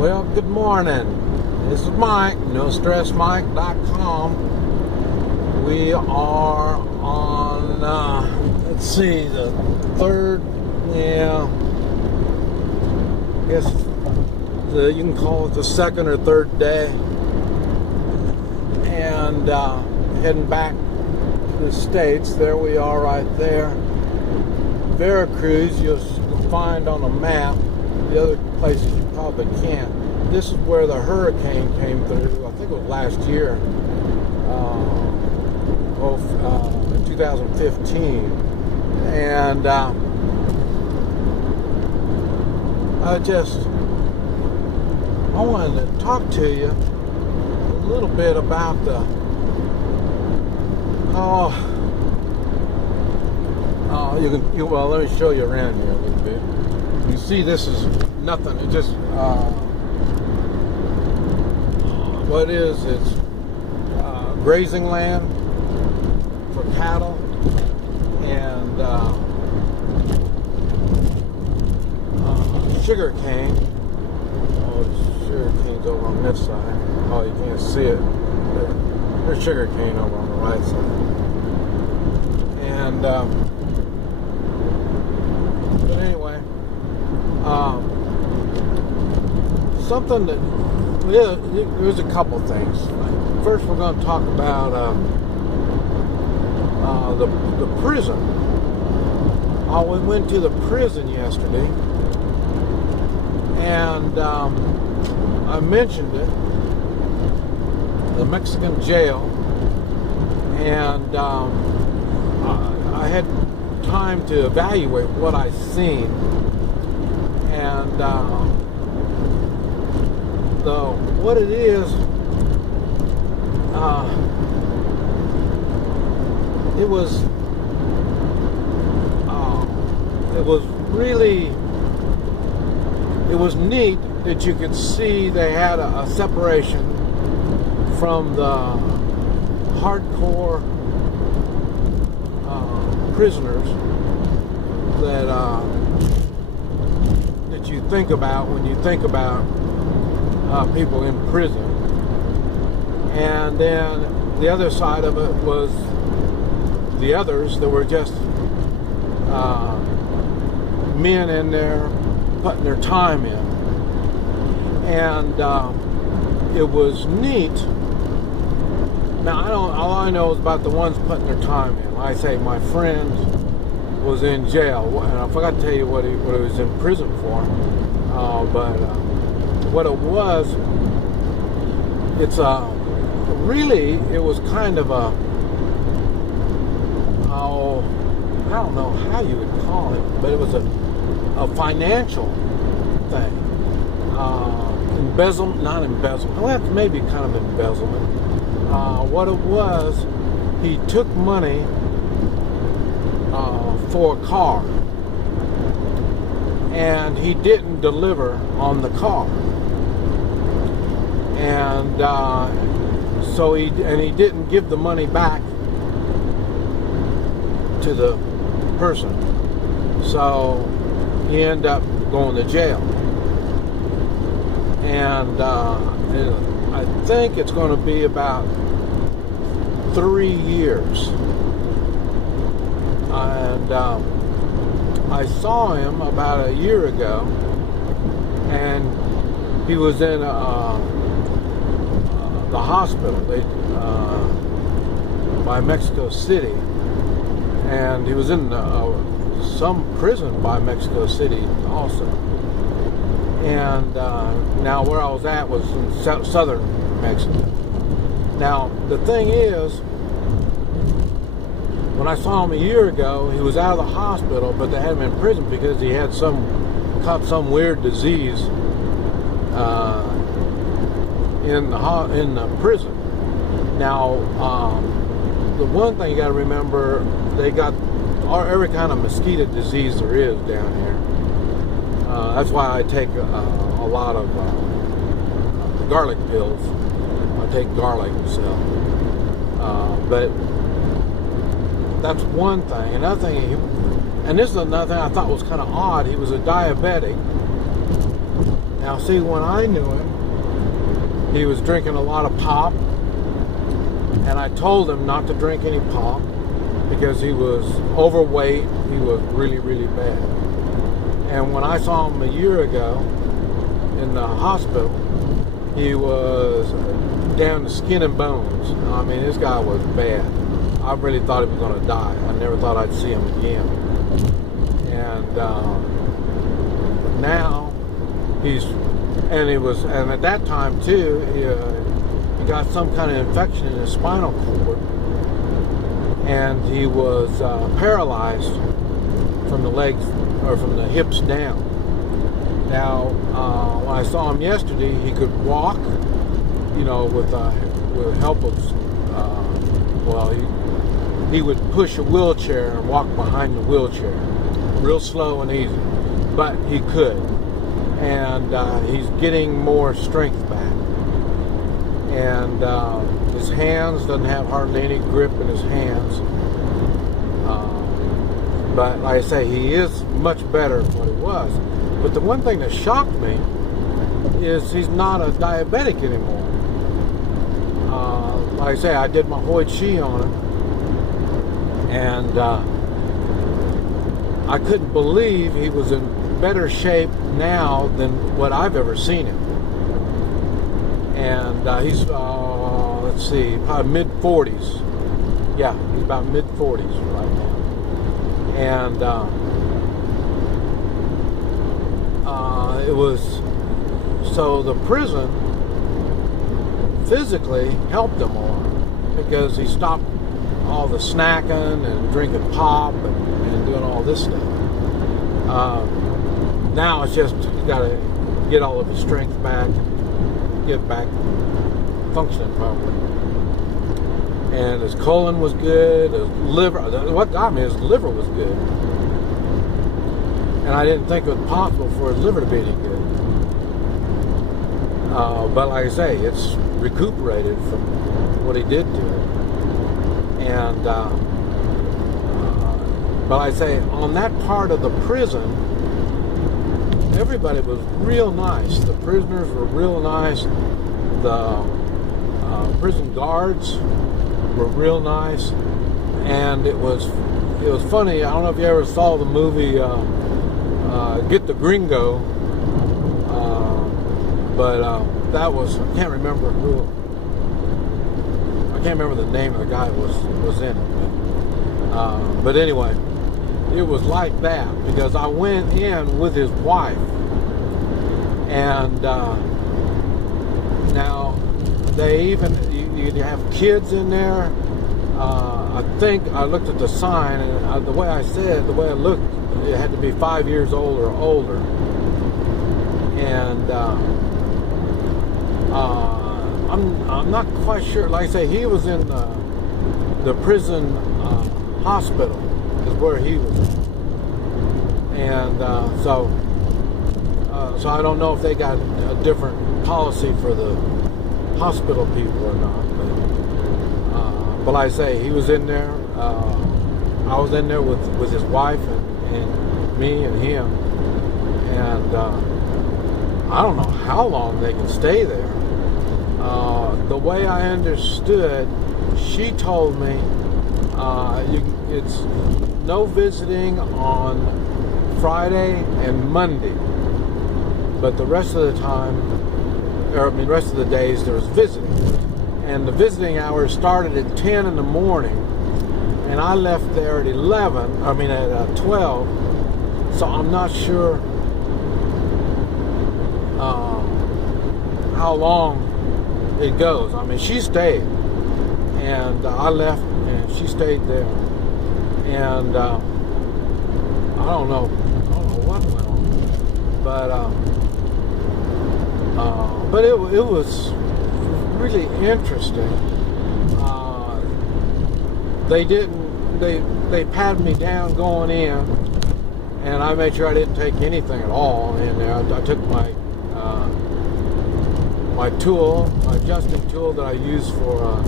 Well, good morning. This is Mike, NoStressMike.com. We are on, let's see, the third, I guess you can call it the second or third day. And heading back to the States. There we are right there. Veracruz, you'll find on a map. The other places you probably can't. This is where the hurricane came through. I think it was last year, 2015. And I wanted to talk to you a little bit about well, let me show you around here a little bit. You see, this is nothing. It just what it is, it's grazing land for cattle, and sugar cane. Oh, sugar cane's over on this side. Oh, you can't see it. There's sugar cane over on the right side. And but anyway, something that there's a couple things. First, we're going to talk about the prison. We went to the prison yesterday, and I mentioned it, the Mexican jail, and I had time to evaluate what I seen, and what it is, it was neat that you could see they had a separation from the hardcore prisoners that you think about when you think about people in prison. And then the other side of it was the others that were just men in there putting their time in. And it was neat. Now, all I know is about the ones putting their time in. Like I say, my friend was in jail, and I forgot to tell you what he was in prison for. But what it was, it was kind of I don't know how you would call it, but it was a financial thing. Not embezzlement. Well, that's maybe kind of embezzlement. What it was, he took money for a car, and he didn't deliver on the car, and so he didn't give the money back to the person, so he ended up going to jail. And I think it's going to be about 3 years. And I saw him about a year ago, and he was in the hospital by Mexico City, and he was in some prison by Mexico City also. And now where I was at was in southern Mexico. Now the thing is, when I saw him a year ago, he was out of the hospital, but they had him in prison because he had some weird disease in the prison. Now the one thing you got to remember, they got every kind of mosquito disease there is down here. That's why I take a lot of garlic pills. I take garlic, so. But that's one thing. Another thing, and this is another thing I thought was kind of odd. He was a diabetic, Now, see, when I knew him, he was drinking a lot of pop, and I told him not to drink any pop because he was overweight. He was really, really bad. And when I saw him a year ago in the hospital, he was down to skin and bones. I mean, this guy was bad. I really thought he was going to die. I never thought I'd see him again. And now and at that time too, he got some kind of infection in his spinal cord, and he was paralyzed from the legs, or from the hips down. Now, when I saw him yesterday, he could walk, with help of, he would push a wheelchair and walk behind the wheelchair, real slow and easy, but he could. And he's getting more strength back. And his hands, doesn't have hardly any grip in his hands. But like I say, he is much better than what he was. But the one thing that shocked me is he's not a diabetic anymore. Like I say, I did my Hoi Chi on him, and I couldn't believe he was in better shape now than what I've ever seen him. And he's, let's see, probably mid-40s. Yeah, he's about mid-40s right now. And it was, so the prison physically helped him a lot because he stopped all the snacking and drinking pop and doing all this stuff. Now it's just, he's got to get all of his strength back, get back functioning properly. And his colon was good, his liver, what got me, his liver was good. And I didn't think it was possible for his liver to be any good. But like I say, it's recuperated from what he did to it. And, but like I say, on that part of the prison, everybody was real nice. The prisoners were real nice. The prison guards were real nice, and it was funny. I don't know if you ever saw the movie Get the Gringo, but that was, I can't remember the name of the guy was in it. But anyway, it was like that because I went in with his wife, and now they even, you have kids in there. I think I looked at the sign, and the way I looked, it had to be 5 years old or older. And I'm not quite sure. Like I say, he was in the prison hospital is where he was. And so I don't know if they got a different policy for the hospital people or not. But like I say, he was in there. I was in there with his wife and me and him. And I don't know how long they can stay there. The way I understood, she told me it's no visiting on Friday and Monday, but the rest of the time, rest of the days, there was visiting. And the visiting hours started at 10 in the morning, and I left there at 12, so I'm not sure how long it goes. I mean, she stayed, and I left, and she stayed there, and I don't know what went on, but it was really interesting. They patted me down going in, and I made sure I didn't take anything at all in there. I took my tool, my adjusting tool that I use for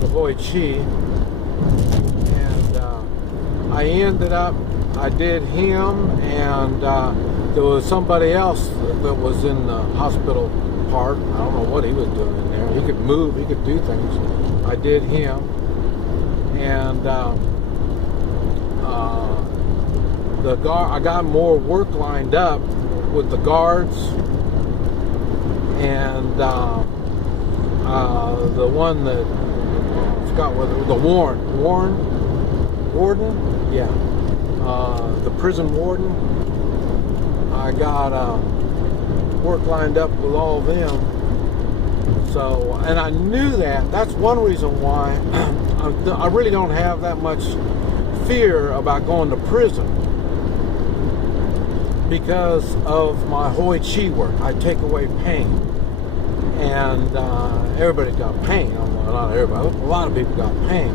the Hoi Chi, and I did him, and there was somebody else that was in the hospital part. I don't know what he was doing in there. He could move, he could do things. I did him, and the guard. I got more work lined up with the guards, and the one that I forgot whether the warden, yeah, the prison warden. I got work lined up with all of them. So, and I knew that. That's one reason why I really don't have that much fear about going to prison, because of my Hoi Chi work. I take away pain, and everybody's got pain. Well, not everybody, a lot of people got pain,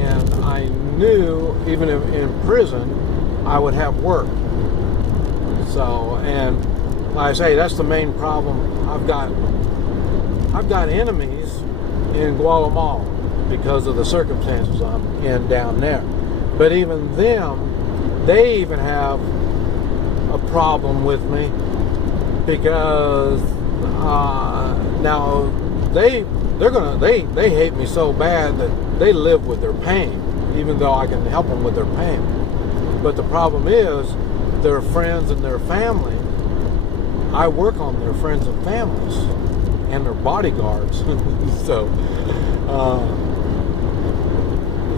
and I knew even if in prison I would have work. So, and like I say, that's the main problem. I've got enemies in Guatemala because of the circumstances I'm in down there. But even them, they even have a problem with me, because now they hate me so bad that they live with their pain, even though I can help them with their pain. But the problem is their friends and their family. I work on their friends and families and their bodyguards. So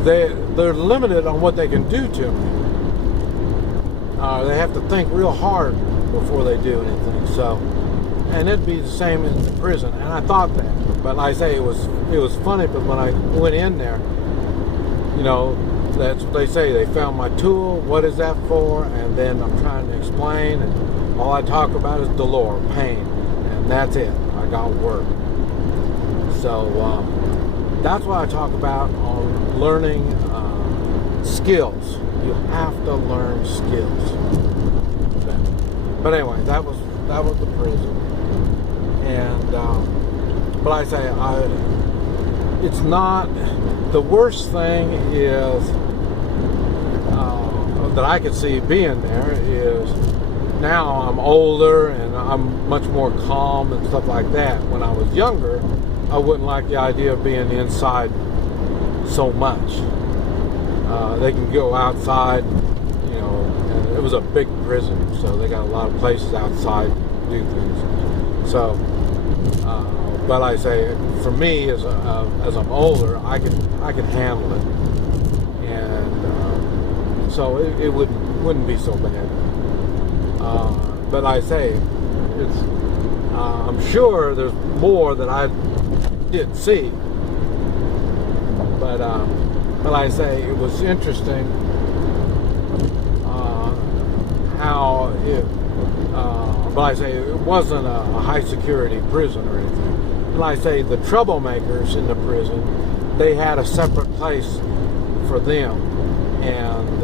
they're limited on what they can do to me. They have to think real hard before they do anything. So, and it'd be the same in the prison. And I thought that, but like I say, it was funny. But when I went in there, you know, that's what they say. They found my tool. What is that for? And then I'm trying to explain, and all I talk about is dolor, pain, and that's it. I got work. So that's what I talk about on learning skills. You have to learn skills. Okay. But anyway, that was the prison, and but I say it's not the worst thing is that I could see being there is now I'm older and I'm much more calm and stuff like that. When I was younger, I wouldn't like the idea of being inside so much. They can go outside, you know, and it was a big prison, so they got a lot of places outside to do things. So, but I say, for me, as I'm older, I can handle it, and so it wouldn't be so bad. But I say, it's I'm sure there's more that I didn't see, but like I say, it was interesting how it. But I say it wasn't a high security prison or anything. And like I say, the troublemakers in the prison, they had a separate place for them, and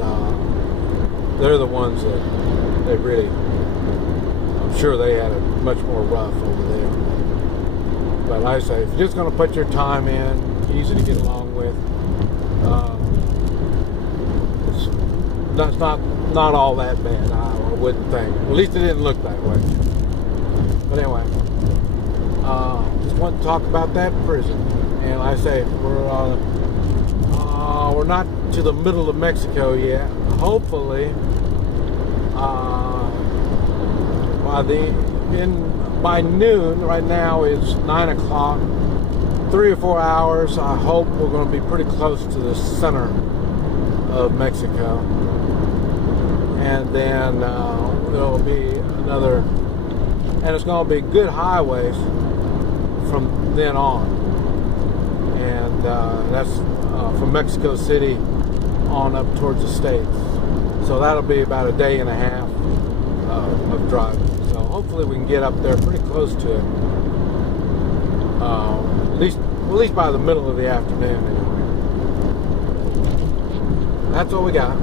they're the ones that they really. I'm sure they had it much more rough over there. But like I say, if you're just going to put your time in, easy to get along with. That's not all that bad, I wouldn't think. At least it didn't look that way. But anyway, just want to talk about that prison. And like I say, we're not to the middle of Mexico yet. Hopefully, by noon. Right now it's 9 o'clock. 3 or 4 hours. I hope we're going to be pretty close to the center of Mexico. And then there'll be another, and it's going to be good highways from then on. And that's from Mexico City on up towards the States. So that'll be about a day and a half of driving. So hopefully we can get up there pretty close to it. At least by the middle of the afternoon anyway. That's all we got.